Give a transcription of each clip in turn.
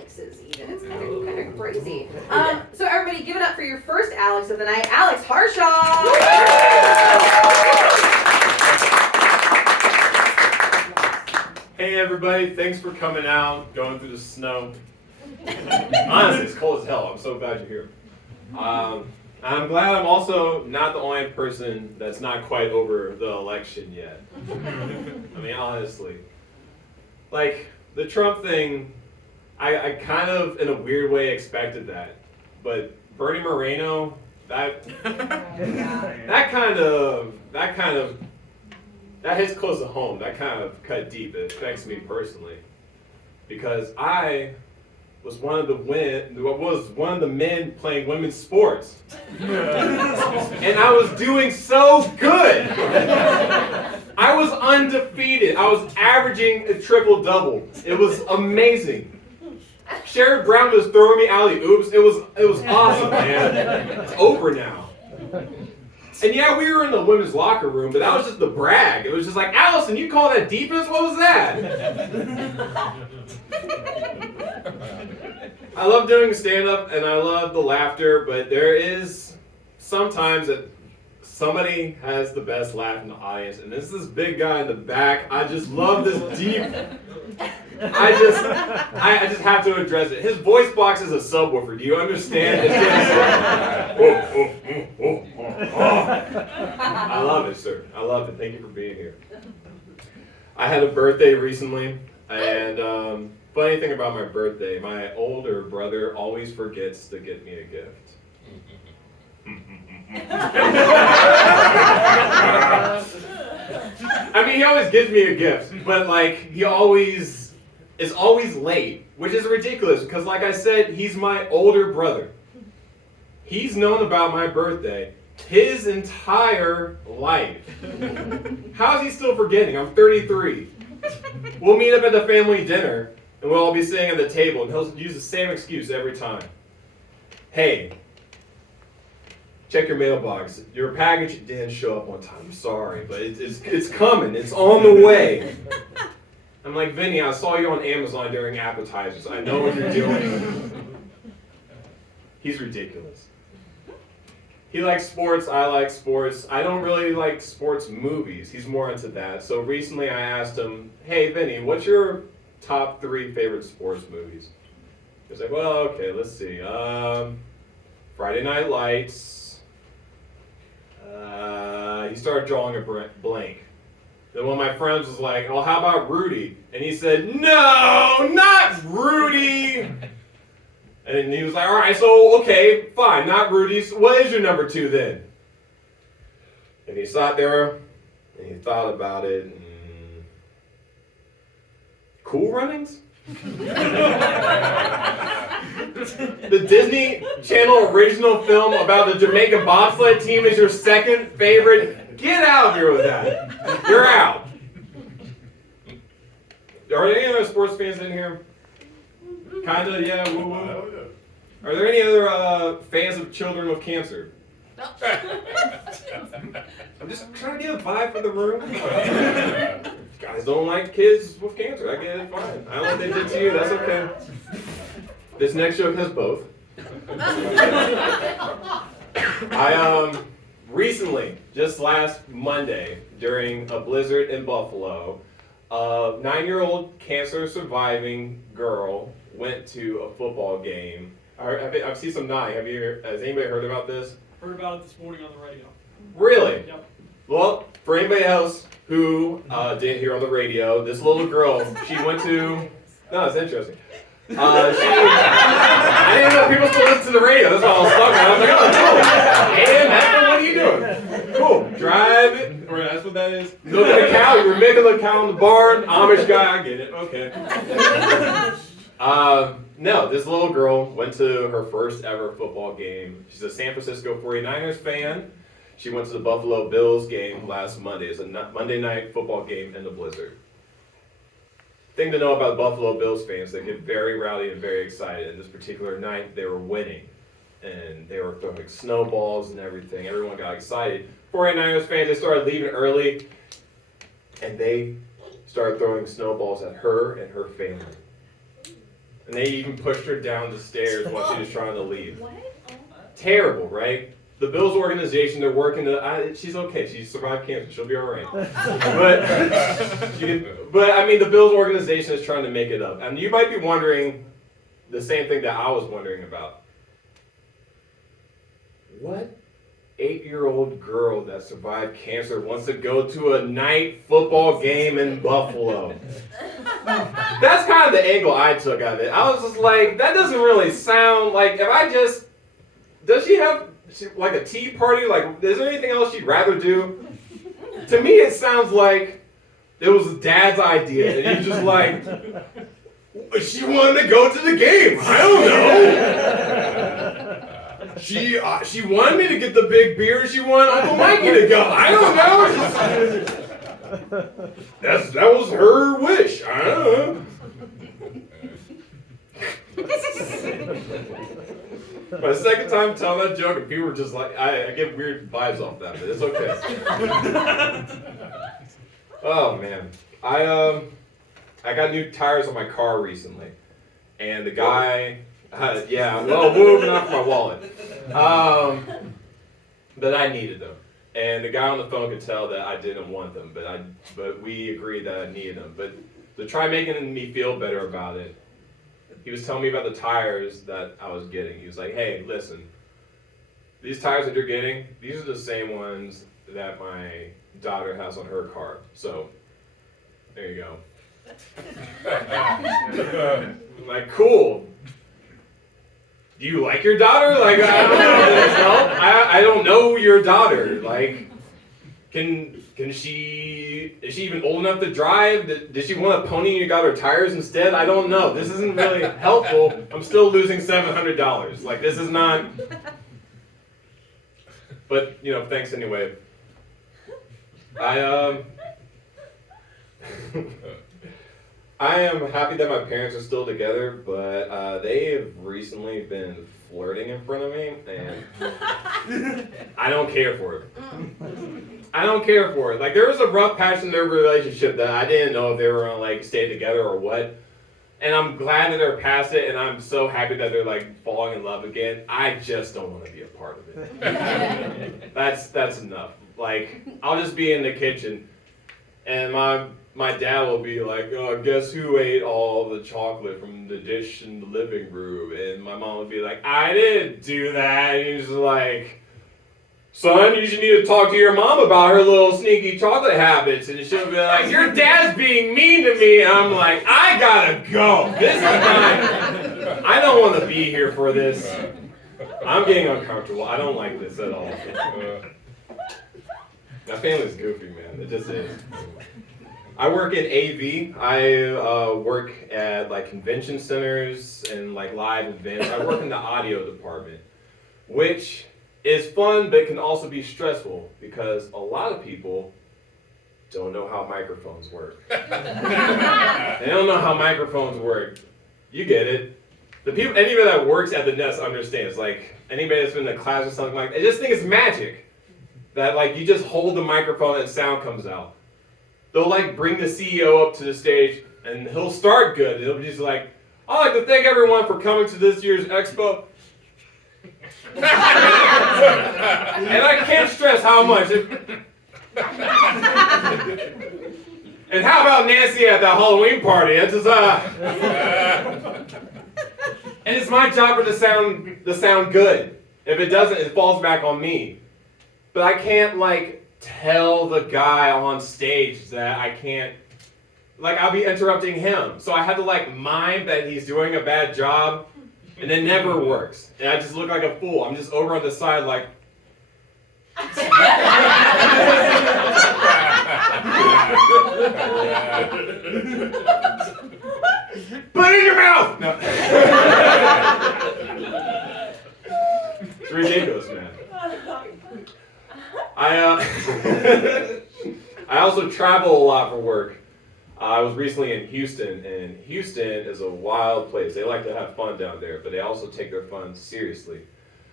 Alexes even. It's kind of crazy. So everybody, give it up for your first Alex of the night, Alex Harshaw. Hey everybody, thanks for coming out, going through the snow. Honestly, it's cold as hell. I'm so glad you're here. I'm glad I'm also not the only person that's not quite over the election yet. I mean, honestly. Like, the Trump thing, I kind of, in a weird way, expected that. But Bernie Moreno, that hits close to home. That kind of cut deep. It affects me personally. Because I was one of the men playing women's sports. And I was doing so good. I was undefeated. I was averaging a triple-double. It was amazing. Sherrod Brown was throwing me alley-oops. It was awesome, man. It's over now. And yeah, we were in the women's locker room, but that was just the brag. It was just like, Allison, you call that defense? What was that? I love doing stand-up, and I love the laughter, but there is sometimes that somebody has the best laugh in the audience, and this is this big guy in the back. I just love this deep. I just have to address it. His voice box is a subwoofer. Do you understand? It's I love it, sir. I love it. Thank you for being here. I had a birthday recently, and funny thing about my birthday, my older brother always forgets to get me a gift. I mean, he always gives me a gift, but like he always is always late, which is ridiculous because, like I said, he's my older brother. He's known about my birthday his entire life. How is he still forgetting? I'm 33. We'll meet up at the family dinner, and we'll all be sitting at the table, and he'll use the same excuse every time. Hey, check your mailbox. Your package didn't show up on time. I'm sorry, but it's coming. It's on the way. I'm like, Vinny, I saw you on Amazon during appetizers. I know what you're doing. He's ridiculous. He likes sports, I like sports. I don't really like sports movies. He's more into that. So recently I asked him, hey, Vinny, what's your top 3 favorite sports movies? He's like, well, okay, let's see. Friday Night Lights. He started drawing a blank. Then one of my friends was like, oh, how about Rudy? And he said, no, not Rudy. And he was like, all right, so, okay, fine, not Rudy's. What is your number 2 then? And he sat there, and he thought about it, and Cool Runnings? The Disney Channel original film about the Jamaican bobsled team is your second favorite? Get out of here with that. You're out. Are there any other sports fans in here? Kinda, yeah, woo woo. Are there any other fans of children with cancer? No. I'm just trying to get a vibe for the room. Guys don't like kids with cancer. I get it, fine. I don't know what they did to you, that's okay. This next joke has both. I recently, just last Monday, during a blizzard in Buffalo, a 9-year-old cancer surviving girl went to a football game. I've seen some nodding. Has anybody heard about this? Heard about it this morning on the radio. Really? Yep. Well, for anybody else who didn't hear on the radio, this little girl, she went to. No, it's interesting. I didn't know people still listen to the radio. That's why I was talking. I was like, oh, cool. And that's what are you doing? Cool. Drive it. Or that's what that is. Look at the cow. You were making the cow in the barn. Amish guy. I get it. Okay. No, this little girl went to her first ever football game. She's a San Francisco 49ers fan. She went to the Buffalo Bills game last Monday. It's a Monday night football game in the blizzard. Thing to know about Buffalo Bills fans, they get very rowdy and very excited. And this particular night, they were winning. And they were throwing snowballs and everything. Everyone got excited. 49ers fans, they started leaving early. And they started throwing snowballs at her and her family. And they even pushed her down the stairs while she was trying to leave. What? Terrible, right? The Bills organization, they're working to, she's okay, she survived cancer, she'll be alright. But I mean, the Bills organization is trying to make it up. And you might be wondering the same thing that I was wondering about. What 8-year-old girl that survived cancer wants to go to a night football game in Buffalo? That's kind of the angle I took out of it. I was just like, that doesn't really sound like, does she have like a tea party? Like, is there anything else she'd rather do? To me, it sounds like it was Dad's idea, and he's just like, she wanted to go to the game. I don't know. She wanted me to get the big beer. She wanted Uncle Mikey to go. I don't know. That was her wish. I don't know. My second time telling that joke, and people were just like, I get weird vibes off that, but it's okay. Oh man, I got new tires on my car recently, and the guy, moving off my wallet, but I needed them, and the guy on the phone could tell that I didn't want them, but we agreed that I needed them, but to try making me feel better about it, he was telling me about the tires that I was getting. He was like, hey, listen, these tires that you're getting, these are the same ones that my daughter has on her car. So, there you go. I'm like, cool. Do you like your daughter? Like, I don't know. Does this help? I don't know your daughter. Like, is she even old enough to drive? Did she want a pony and you got her tires instead? I don't know. This isn't really helpful. I'm still losing $700. Like, this is not. But, thanks anyway. I am happy that my parents are still together, but they have recently been flirting in front of me, and I don't care for it. I don't care for it. Like, there was a rough patch in their relationship that I didn't know if they were gonna like stay together or what. And I'm glad that they're past it, and I'm so happy that they're like falling in love again. I just don't want to be a part of it. That's enough. Like, I'll just be in the kitchen, and my dad will be like, oh, guess who ate all the chocolate from the dish in the living room? And my mom would be like, I didn't do that. And he's like, son, you should need to talk to your mom about her little sneaky chocolate habits. And she'll be like, your dad's being mean to me. And I'm like, I gotta go. This is not, I don't want to be here for this. I'm getting uncomfortable. I don't like this at all. My family's goofy, man. It just is. I work in AV. I work at like convention centers and like live events. I work in the audio department, which is fun, but can also be stressful because a lot of people don't know how microphones work. They don't know how microphones work. You get it. Anybody that works at the Nest understands. Like anybody that's been in a class or something like that, I just think it's magic that like you just hold the microphone and sound comes out. They'll like bring the CEO up to the stage and he'll start good. And he'll be just like, I'd like to thank everyone for coming to this year's expo. And I can't stress how much. And how about Nancy at that Halloween party? It's just and it's my job for the sound good. If it doesn't, it falls back on me. But I can't like tell the guy on stage that I can't, like I'll be interrupting him. So I had to like mime that he's doing a bad job, and it never works. And I just look like a fool. I'm just over on the side like. Put it in your mouth! No. It's ridiculous, man. I also travel a lot for work. I was recently in Houston, and Houston is a wild place. They like to have fun down there, but they also take their fun seriously.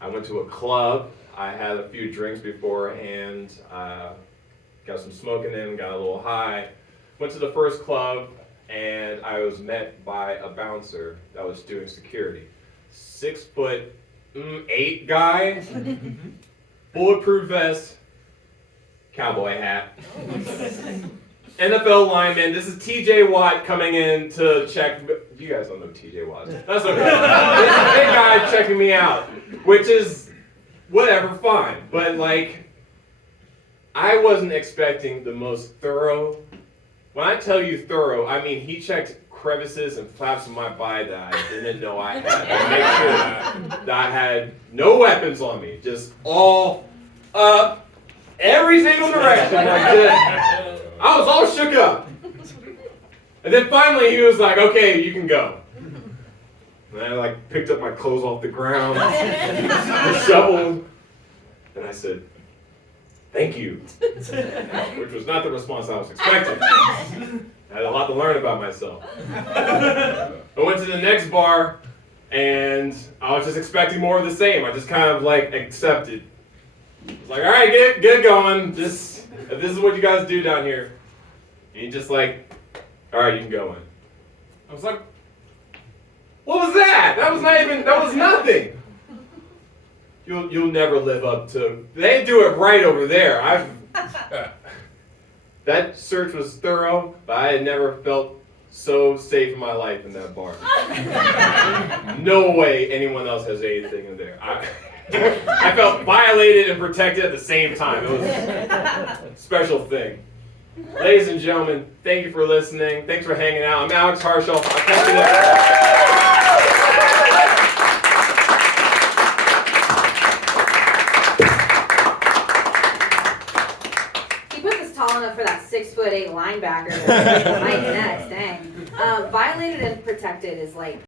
I went to a club. I had a few drinks beforehand. Got some smoking in, got a little high. Went to the first club, and I was met by a bouncer that was doing security. 6'8" guy, bulletproof vest, cowboy hat. NFL lineman. This is TJ Watt coming in to check. You guys don't know TJ Watt. That's okay. This is a big guy checking me out, which is whatever, fine. But like, I wasn't expecting the most thorough. When I tell you thorough, I mean he checked crevices and flaps in my body that I didn't know I had to make sure that I had no weapons on me, just all up, every single direction. Like this. I was all shook up. And then finally he was like, okay, you can go. And I like picked up my clothes off the ground, shoveled, and I said, thank you. Which was not the response I was expecting. I had a lot to learn about myself. I went to the next bar and I was just expecting more of the same. I just kind of like accepted. I was like, all right, get it going. This is what you guys do down here. And he just like, all right, you can go in. I was like, what was that? That was nothing. You'll never live up to. They do it right over there. That search was thorough, but I had never felt so safe in my life in that bar. No way anyone else has anything in there. I felt violated and protected at the same time. It was a special thing. Ladies and gentlemen, thank you for listening. Thanks for hanging out. I'm Alex Harshaw. I'll catch you next time. Tall enough for that 6'8" linebacker. Mike next, dang. Violated and protected is like